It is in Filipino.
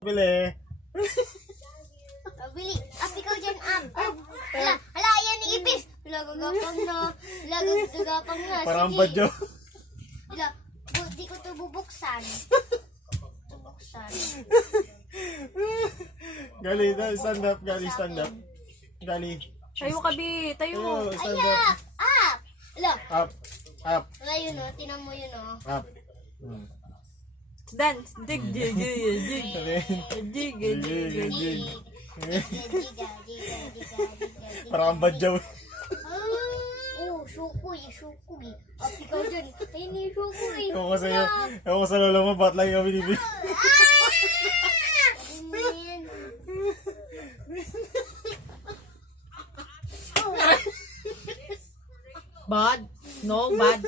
Bili. Bili. Up ikaw dyan, up. Hala, yan ni Ipis. Lagagapang na. Lagagapang na. Parang Sige. badyo. Di ko ito bubuksan. Bubuksan. Gali, stand up. Gali, stand up. Gali. Tayo ka, Bi. Tayo. Stand up. Ayak! Up! Hala. Up. Up. Wala yun o. Tinan mo yun o. Up. Dance. Dig, dig, dig, dig. Dig, dig, dig, dig. Diga, diga, diga. Parang badyo. Oh, syukuy. Up ikaw dyan. Ayun yung syukuy. Ewan ko sa'yo. Ewan ko sa lola mo. Ba't lang yung binibig? Amen. Bad. No, bad.